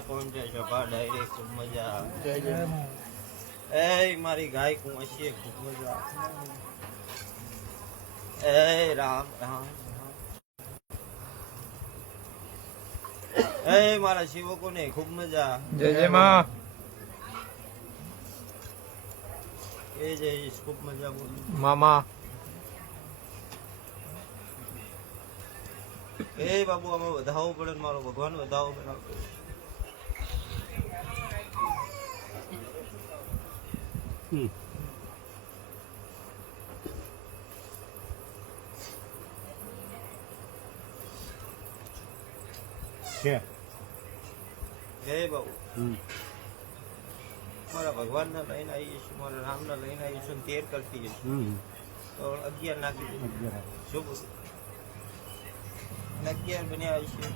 પહોંચે સભા ડાયરેક્ટ ખૂબ મજા જય જય એ મારી ગાય કું હશે ખૂબ મજા એ રામ રામ એ મારા સેવકો ને ખૂબ મજા જય જય માં એ જય ખૂબ મજા બોલ મામા એ બાબુ આમાં વધાવવું પડે ને મારો ભગવાન વધાવો બનાવતો હે બાબુ મારા ભગવાન ને લઈને આવીશું મારા રામ ને લઈને આવીશું 13 કરતી જઈશું તો 11 નાખી દઈશું શું બોલું 11 બન્યા આવીશું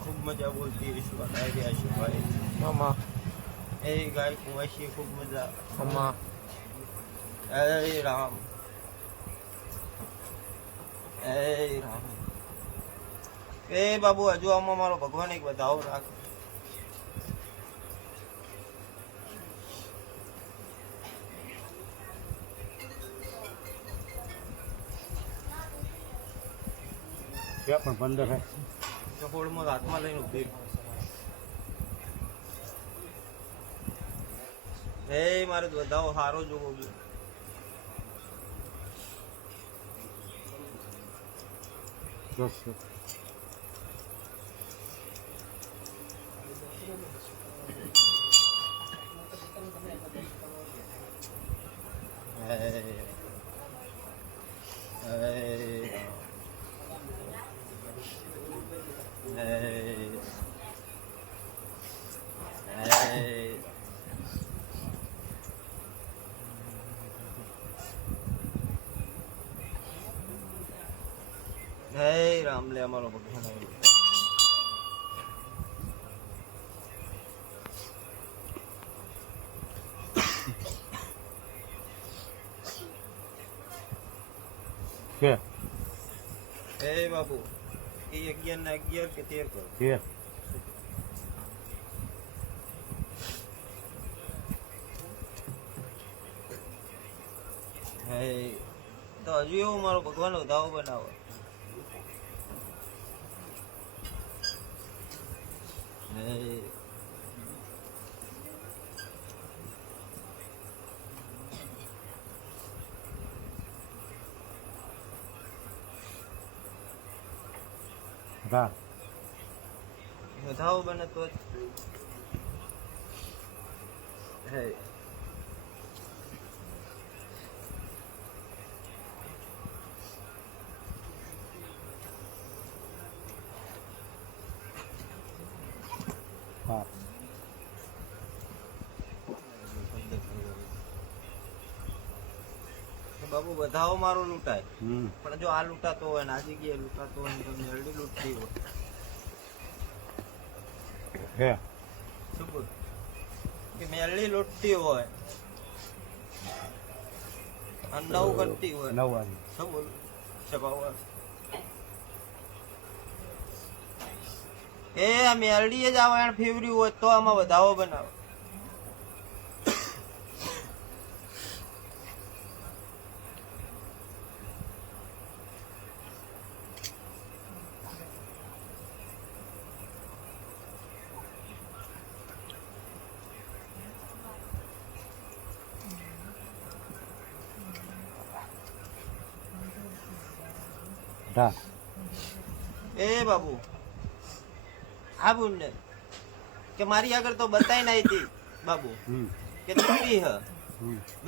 ખૂબ મજા બોલતી રહીશું આવી રહ્યા છું ભાઈ મામા એ ગાય કુવાશી ખૂબ મજા મામા એ રામ એ રામ એ બાબુ હજુ આમાં મારો ભગવાન એક વધાવો રાખ પણ 15 ચકોડમાં હાથમાં લઈને ઉભી એ મારે વધાવો સારો જોવો હે રામ લે અમારો ભગવાન કે હે બાબુ એ 11 ને 11 કે 13 કરો કે હે તો હજુ એવું મારો ભગવાન વધાવો બનાવો હે રા વધાવો બને તો જ હે હા બાબુ વધાવો મારો લૂંટાય પણ જો આ લૂંટાતો હોય ને આ જગ્યાએ લૂંટાતો હોય ને તો મેરડી લૂંટતી હોય હે શું બોલ કે મેરડી લૂંટતી હોય અને નવ કરતી હોય 9 વાગે શું બોલ સભાવા એ આ મેરડી જ આવે ફેવરી હોય તો આમાં વધાવો બનાવો રા એ બાબુ હા બોલ ને કે મારી આગળ તો બતાઈ ના હતી બાબુ કે ચૂરી હ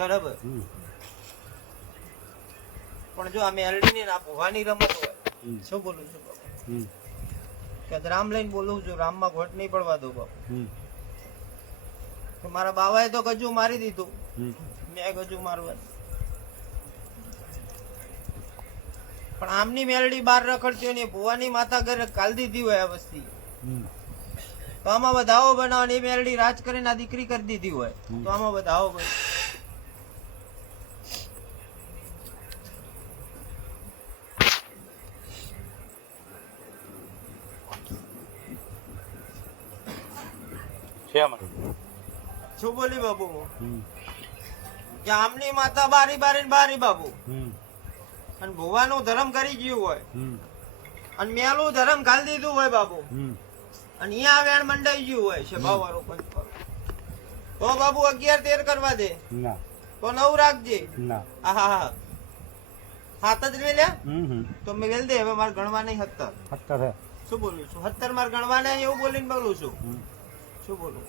બરાબર પણ જો આ મેલડી ની ના ભવાની રમત હોય શું બોલું છું બાબુ કે રામ લઈને બોલું છું રામમાં ઘોટ નહીં પડવા દો બાબુ તો મારા બાવાએ તો ગજુ મારી દીધું મેં ગજુ મારવાનું પણ આમની મેલડી બહાર રખડતી હોય ને ભુવાની માતા ઘરે કાલ દીધી હોય આ વસ્તી તો આમાં વધાવો બનાવવાની મેલડી રાજ કરીને આ દીકરી કરી દીધી હોય તો આમાં વધાવો બને છે મને શું બોલી બાપુ હમ કે આમની માતા બારી બારી ને બારી બાપુ હમ અને ભુવાનું ધર્મ કરી ગયું હોય હમ અને મેલું ધર્મ ઘાલી દીધું હોય બાપુ હમ અને અહીંયા વેણ મંડાઈ ગયું હોય છે ભાવ વાળું તો બાબુ 11-13 કરવા દે ના તો 9 રાખજે ના હા હાથ જ લે હમ તો મેં વેલ દે હવે મારે ગણવા નહીં 17 અત્યારે શું બોલું છું 17 મારે ગણવા નહીં એવું બોલીને બોલું છું શું બોલું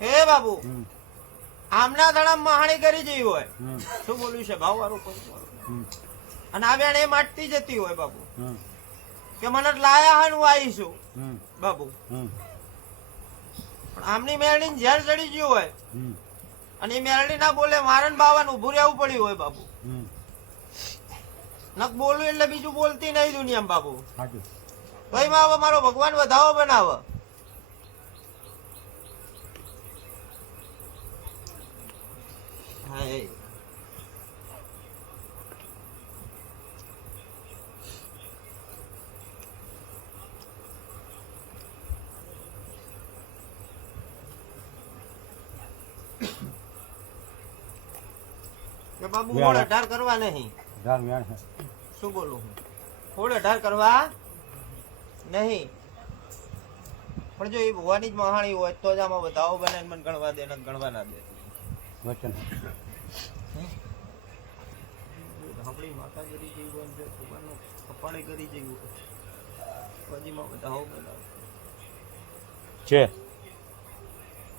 હે બાબુ હમ આમના ધડમ મહાણી કરી જઈ હોય હમ શું બોલ્યું છે ભાવ વાળું હમ અને આ વેણ એ માટતી જતી હોય બાબુ હમ કે મને લાયા હોય ને હું આવીશું હમ બાબુ હમ પણ આમની મેરડી ઝેર ચડી ગયું હોય હમ અને એ મેરડી ના બોલે મારણ બાવાનું ઉભું રહેવું પડ્યું હોય બાબુ હમ નક બોલું એટલે બીજું બોલતી નહીં દુનિયામાં બાબુ સાચું ભાઈ માં હવે મારો ભગવાન વધાવો બનાવે હા એ કે બાબુ હોળ 18 કરવા નહીં ધાર વ્યાણ છે શું બોલું હું હોળ 18 કરવા નહીં પણ જો એ ભુવાની જ મહાણી હોય તો જ આમાં વધાવો બને મને ગણવા દે ને ગણવા ના દે વચન આપણી માતા કરી જેવી હોય ને ભગવાનનો કપાળે કરી જેવી હોય પછીમાં વધાવો બનાવે છે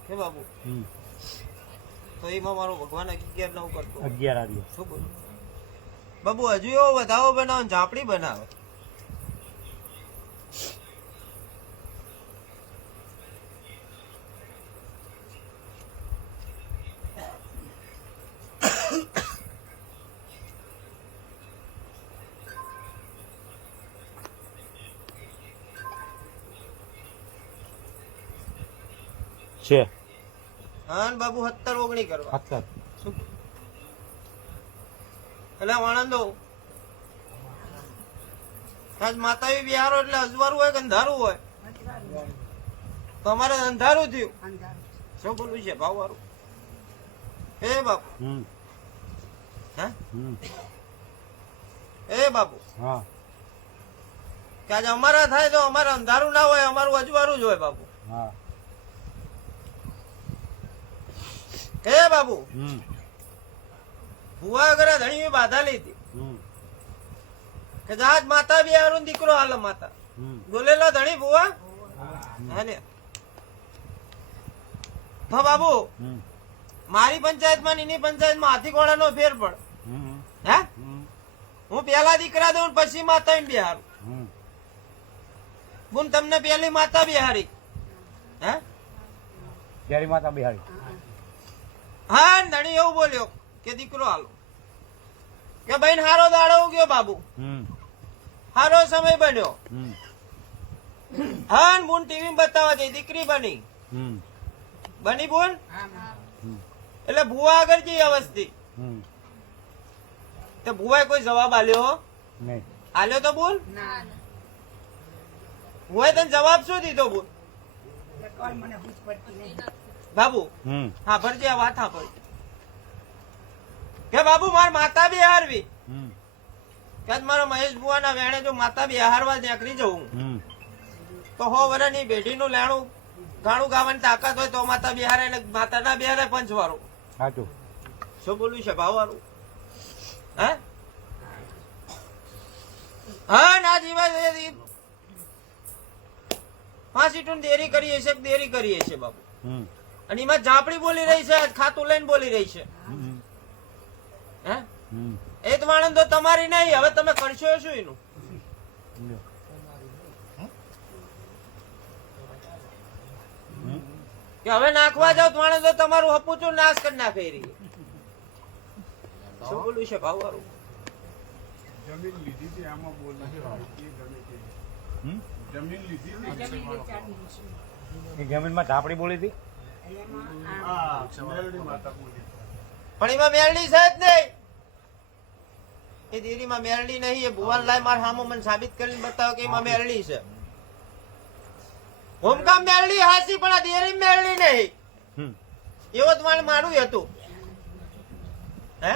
હે બાબુ હમ તો એમાં મારો ભગવાન 11-9 કરતો 11 આવ્યો શું બોલું બાબુ હજુ એવો વધાવો બનાવે ને ઝાપડી બનાવે છે હા ને બાબુ 17-19 કરવા અત્યારે શું એટલે વાણંદો આજ માતા બિહારો એટલે અજવારું હોય કે અંધારું હોય તો અમારે અંધારું થયું શું બોલવું છે ભાવ વાળું એ બાપુ હમ હે હમ એ બાપુ હા કે આજે અમારા થાય તો અમારે અંધારું ના હોય અમારું અજવારું જ હોય બાપુ હા હે બાબુ હમ ભુવા આગળ ધણી બાધા લીધી હમ કે જહાજ માતા બિહારું ને દીકરો હાલ માતા હમ બોલેલો ધણી ભુવા હે ને તો બાબુ હમ મારી પંચાયતમાં ને એની પંચાયતમાં હાથી ઘોડાનો ફેર પડ હમ હે હમ હું પેલા દીકરા દઉં ને પછી માતા બિહારું હમ બુન તમને પેલી માતા બિહારી હે ત્યારે માતા બિહારી હા ધણી એવું બોલ્યો કે દીકરો હાલો કે ભાઈ હારો દાડો ગયો બાબુ હમ હારો સમય બન્યો હમ હા ને બુન ટીવી બતાવવા જઈ દીકરી બની હમ બની બોલ હમ એટલે ભુવા આગળ જઈ અવસ્થી હમ તે ભુવાએ કોઈ જવાબ આલ્યો નહીં આલ્યો તો બોલ ભુવાએ તને જવાબ શું દીધો બોલ બાબુ હમ હા ભરજે આ વાત હા ભર કે બાબુ માર માતા બી હારવી હમ કે આજ મારા મહેશ ભુવાના વેણે જો માતા બી હારવા નીકળી જવું હમ તો 100 વર્ષની પેઢીનું લેણું ગાણું ગાવાની તાકાત હોય તો માતા બિહારે ને માતા ના બિહારે પંચવાળું સાચું શું બોલ્યું છે ભાવવાળું હે હા ના જીવા 5 ઈટું દેરી કરીએ છે દેરી કરીએ છે બાબુ હમ અને એમાં ઝાપડી બોલી રહી છે ખાતું લઈને બોલી રહી છે હમ હે હમ એ જ વાણંદ તો તમારી નહીં હવે તમે કરશો શું એનું કે હવે નાખવા જાવ તો વાણંદ તો તમારું હપુચું નાશ કરી નાખે રહી શું બોલ્યું છે ભાવવાળું જમીન લીધી હતી આમાં બોલ નથી હમ જમીન લીધી હતી એ જમીનમાં ઝાપડી બોલી હતી મેલડી માતા બોલી પણ એમાં મેરડી છે જ નહીં એ દેરીમાં મેરડી નહીં એ ભુવન લાય માર સામો મને સાબિત કરીને બતાવો કે એમાં મેરડી છે હોમકામ મેળવી હાસી પણ આ દેરી મેળવી નહીં. હમ. એવો જ મારું હતું. હે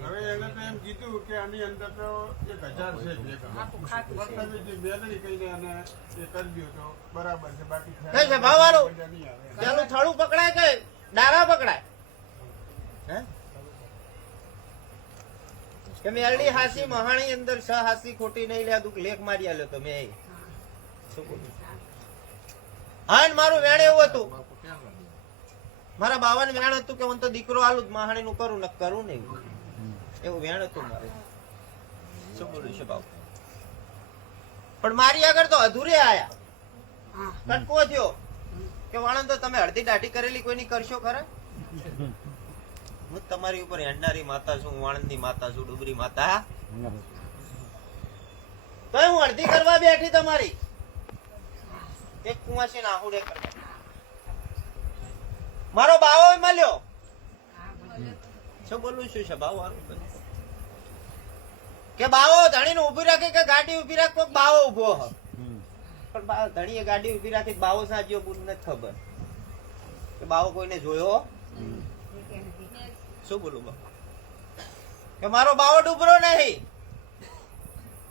હવે એને તો એમ કીધું કે આની અંદર તો 1000 છે ભેગા. પણ તમે જે બેલડી કહીને એને એ કરી દો તો બરાબર છે. બાકી કઈ છે ભાવવાળું? મજા નહીં આવે. પેલું થડું પકડાય કે ડારા પકડાય? હે કે મેલડી હાસી મહાણી અંદર છ હાસી ખોટી નહીં લે દુઃખ લેખ મારી આલ્યો તો મેં શું બોલું? હા, ને મારું વેણ એવું હતું, મારા બાવાનું વેણ હતું કે હું તો દીકરો આલું જ મહાણી નું કરું ન કરું નહીં, એવું વેણ હતું મારું. શું બોલું છે બાપુ? પણ મારી આગળ તો અધૂરે આયા. કટકો થયો કે વાણંદ તો તમે અડધી દાઢી કરેલી કોઈની કરશો ખરા? હું તમારી ઉપર હેડનારી માતા છું, વાણંદની માતા છું, ડુબરી માતા. તો હું અડધી કરવા બેઠી તમારી એક કુંવાસી ના આહુડે કરવા. મારો બાવો મળ્યો. શું બોલું છું છે બાવો? કે બાવો ધણીને ઉભી રાખી કે ગાડી ઉભી રાખ, કોક બાવો ઉભો હ. પણ ધણીએ ગાડી ઉભી રાખી બાવો સાજ્યો બુન નથી ખબર કે બાવો કોઈને જોયો. શું બોલું બાપા? કે મારો બાવો ડૂબરો નહીં,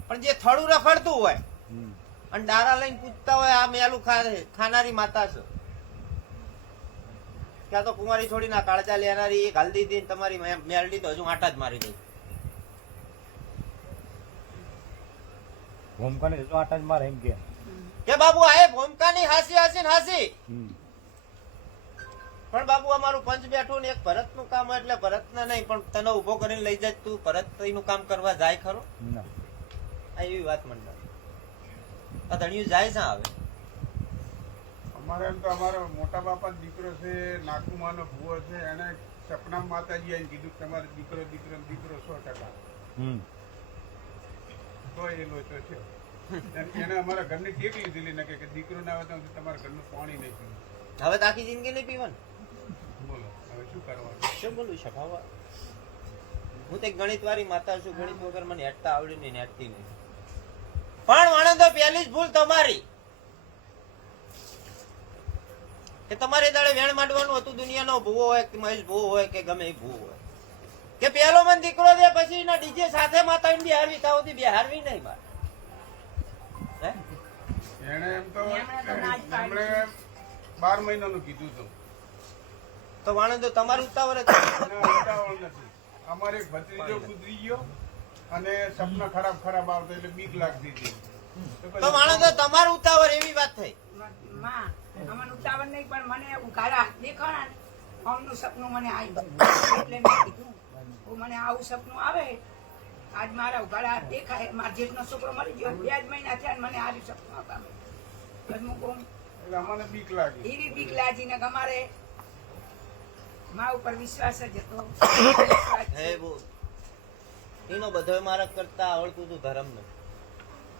પણ જે થડું રખડતું હોય અને ડારા લઈને પૂછતા હોય આ મેલું ખાનારી માતા છે, ક્યાં તો કુંવારી છોડી ના કાળજા લેનારી એક હલ્દી દીને તમારી મેલડી તો હજુ આટા જ મારી દઈ. ભૂમકાને જતો આટા જ મારે એમ કે બાબુ આ ભૂમકાની હાસી હાસી ને હાસી. પણ બાબુ અમારું પંચ બેઠું ને એક ભરત નું કામ એટલે ભરત ને નહીં પણ તને ઉભો કરીને લઈ જાય તું ભરત નું કામ કરવા જાય ખરો? આ એવી વાત મંડળ આ ધણિયું જાય શા આવે? અમારે એમ તો અમારો મોટા બાપા દીકરો છે, નાકુમાનો ભૂવો છે, એને સપના માતાજી આવીને કીધું કે તમારે દીકરો દીકરો દીકરો 100%. તો એ લોચો છે. એને અમારા ઘરની ટેક લીધેલી ને કે દીકરો ના આવે તો તમારા ઘરનું પાણી નહીં પીવું. હવે તો આખી જિંદગી નહીં પીવાનું. બોલો હવે શું કરવાનું? શું બોલું છે ભાવા? હું તો એક ગણિત વાળી માતા છું, ગણિત વગર મને હેઠતા આવડી નહીં, હેઠતી નહીં. પણ વાણંદો પહેલી જ ભૂલ તમારી કે તમારે દાડે વેણ માંડવાનું હતું. દુનિયાનો ભૂવો હોય કે મહેશ ભૂવો હોય કે ગમે એ ભૂવો હોય કે પેલો મને દીકરો દે પછી એના ડીજે સાથે માતા બિહારવી તાવથી બિહારવી નહીં મારે. હે એને એમ તો એમણે 12 મહિનાનું કીધું હતું. તો વાણંદો તમારું ઉતાવળ જ ના, ઉતાવળ નથી. અમારે એક ભત્રીજો ગુજરી ગયો અને સપના ખરાબ ખરાબ આવતો એટલે બીક લાગતી હતી. તો વાણંદો તમારું ઉતાવળ એવી વાત થઈ. માં અમને ઉતાવળ નહીં પણ મને ઉઘાડા દેખાણા ને અમનું સપનું મને આવ્યું એટલે મેં કીધું મને આવું સપનું આવે આજ મારા ઉઘાડા દેખાય મારા જેઠનો છોકરો મરી ગયો 2 જ મહિના થયા મને આર્યું સપનું આવતા હું કહું એટલે અમને બીક લાગી. એવી બીક લાગી ને અમારે મા ઉપર વિશ્વાસ જ હતો. હે બોલ એનો બધો મારા કરતા આવડતું હતું ધર્મ ને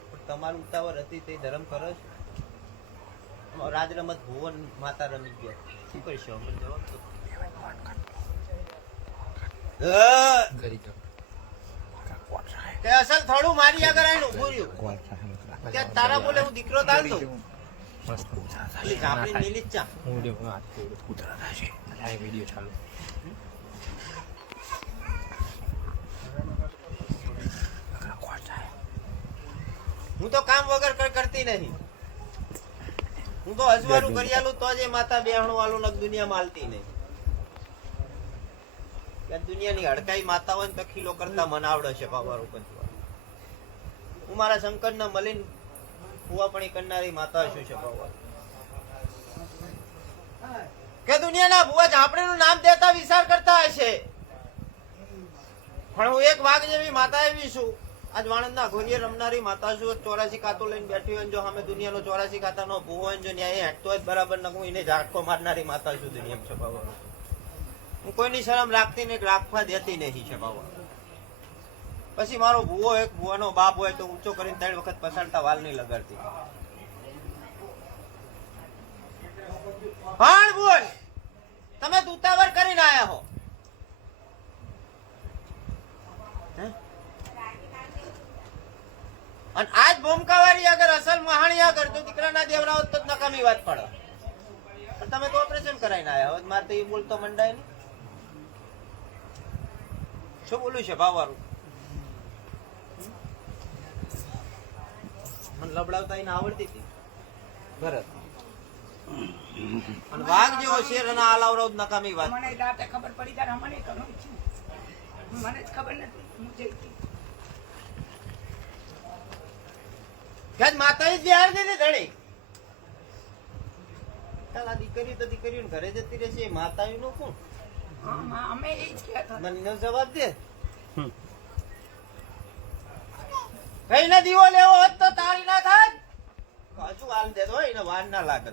પણ તમારું ઉતાવળ હતી તે ધર્મ કરો છો. રાજ રમત ભુવન માતા રમી ગયા શું કરશો? અમને જવાબ તો કે અસલ થોડું મારી આગળ આવીને ઉભું રહ્યું કે તારા બોલે હું દીકરો તાલતો એટલે ઝાપડી નીલી જ ચા. હું તો કામ વગર કરતી નહીં. હું તો અજવાળું કરી આલું તો જ એ માતા બેહણું આલું ને દુનિયા માલતી નહીં. દુનિયાની હડકાઈ માતા હોય ને તો ખીલો કરતા મને આવડે છે પાવારું પંચવા. હું મારા શંકર ના મલિન ફુવાપણી કરનારી માતા શું છે પાવા કે દુનિયાના ભુવા ઝાપડી નું નામ દેતા વિચાર કરતા હશે પણ હું એક વાઘ જેવી માતા એવી છું. આજ વાણંદ ના ઘોરીએ રમનારી માતા છું. 84 ખાતું લઈને બેઠી હોય જો અમે દુનિયાનો 84 ખાતા નો ભૂવો હોય જો ન્યાય હેઠતો હોય બરાબર ન હું એને ઝાટકો મારનારી માતા છું દુનિયા છપાવવા. હું કોઈની શરમ રાખતી ને રાખવા દેતી નહીં છપાવવા. પછી મારો ભૂવો એક ભૂવાનો બાપ હોય તો ઊંચો કરીને 3 વખત પસાડતા વાલ નહીં લગાડતી. પણ બોલ તમે ઉતાવળ કરીને આયા હો. અને આજ ભૂમકાવાળી આગળ અસલ મહાણી આગળ તો દીકરાના દેવરા હોત તો જ નકામી વાત પડે. પણ તમે તો ઓપરેશન કરાવીને આવ્યા હોત, મારે તો એ બોલતો મંડાય નહીં. શું બોલું છે ભાવવાળું? મને લબડાવતા એને આવડતી હતી ભરત. અને વાઘ જેવો શેર અને આલાવરાવ નકામી વાત. મને રાતે ખબર પડી ત્યારે મને ઘણું છું, મને જ ખબર નથી હું જઈતી. માતાની બિહાર દીધી ધણી. ચાલ આ દીકરીઓ ઘરે જતી રહેશે, માતાજી નું કોણ? હા, માં, અમે એ જ કહેતા હતા. મને એનો જવાબ દે. કઈ ના દીવો લેવો હોત તો તારી ના થાય. હજુ હાલ દે તો એને વાર ના લાગે.